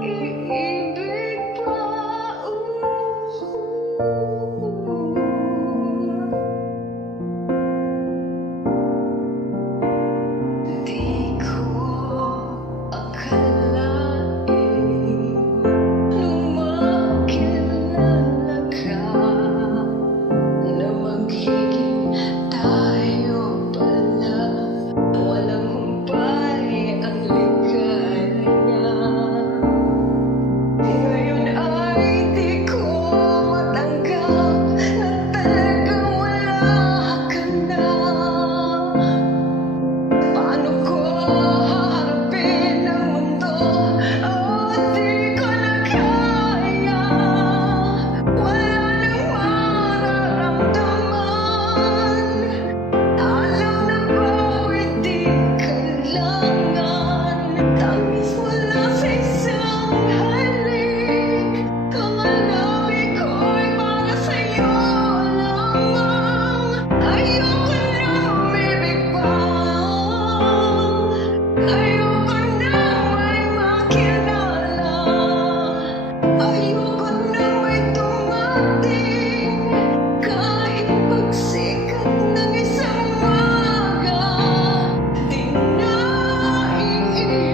Naiibig pa, di ko akalain nung makilala ka na magiging tayo pala. Walang humpay ang ligaya. Ngayon ay di ko matanggap na talagang wala ka na. Paano ko haharapin ang mundo? Oh, di ko na kaya. Wala nang mararamdaman. Alam na bawat di kailangan. Tamis mo lang sa isang halik. Ang alawi ko'y para sa'yo lamang. Ayoko na umibig pa. Ayoko na may makilala. Ayoko na may dumating. Kahit pagsikat ng isang umaga, di na iibig